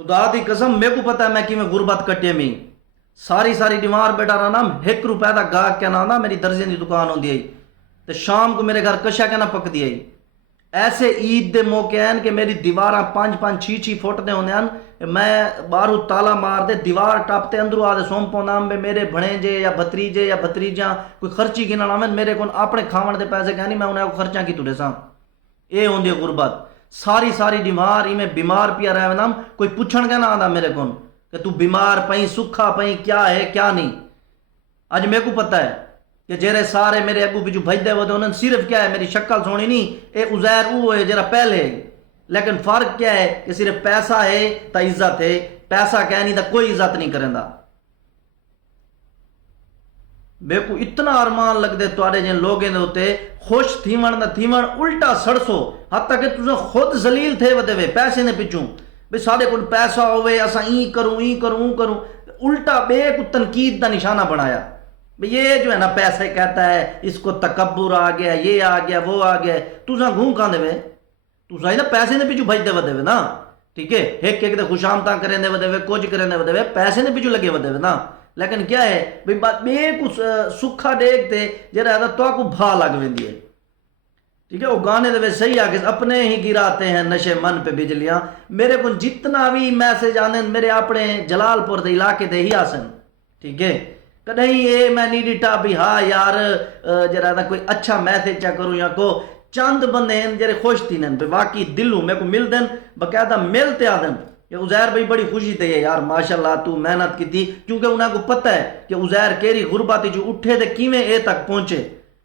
खुदा दी कसम मेरे को पता है मैं कि मैं गुरबत कट्टे में सारी सारी बीमार बेटा रहा ना 1 रुपए का गाहक क्या ना मेरी दर्जे की दुकान होती आई तो शाम को मेरे घर कशा क्या ना पकती आई। ऐसे ईद के मौके हैं कि मेरी दीवार 5-5 6-6 फुट दे होने हैं। मैं बाहरों ताला मार दे दीवार टपते अंदरों आदे सोम पौना में मेरे भणेजे या भतरीजे या भतरीजा कोई खर्ची गिनना आवे मेरे को अपने खावन के पैसे कहनी मैं उन्हें खर्चा की तुरे सा ये होंगी गुरबत। सारी सारी बीमार इमें बीमार पिया रहे नाम कोई पूछण क्या ना आंदा मेरे को कि तू बीमार पई सुखा पई क्या है क्या नहीं। अज मेरे को पता है कि जेरे सारे मेरे अगू पिछू भजदे वो उन्होंने सिर्फ क्या है मेरी शक्ल सोनी नहीं ये उजैर वो है जरा पहले है। लेकिन फर्क क्या है कि सिर्फ पैसा है तो इज्जत है पैसा क्या नहीं तो कोई इज्जत नहीं करेंदा। मेरे को इतना अरमान लगते तुआरे जिन लोगों के उत्ते खुश थीवण न थीवण उल्टा सड़सो हत्ता कि तुझे खुद जलील थे वदे वे पैसे ने पिछू भाई साढ़े को पैसा होवे असा ई करूं उल्टा बे को तनकीद का निशाना बनाया। भाई ये जो है ना पैसे कहता है इसको तकब्बुर आ गया ये आ गया वो आ गया तुझा घूम कहाँ देवे तुझा ही ना पैसे ने पिछू भजते वदे वे ना ठीक है एक एक खुशामता करें वदे वे कुछ करें वदे वे पैसे ने पिछू लगे वदे वे ना। लेकिन क्या है भाई बे कुछ सुखा देखते जरा तो को भा लग वेंदी है ठीक है। वो गाने दे सही आके अपने ही गिराते हैं नशे मन पे बिजलियां। मेरे को जितना भी मैसेज आने मेरे अपने जलालपुर के इलाके दे ही आसन ठीक है। कहीं ये मैं नहीं डिटा भी हाँ यार जरा ना कोई अच्छा मैसेज चा करूं या को चंद बंदे हैं जरे खुश थी नन बाकी दिलू मेरे को मिल देन बकायदा मिलते आदन कि उजैर भाई बड़ी खुशी थे यार माशाल्लाह तू मेहनत की थी क्योंकि उन्हें को पता है कि उजैर केरी गुरबाती जो उठे थे किवें ए तक पहुंचे।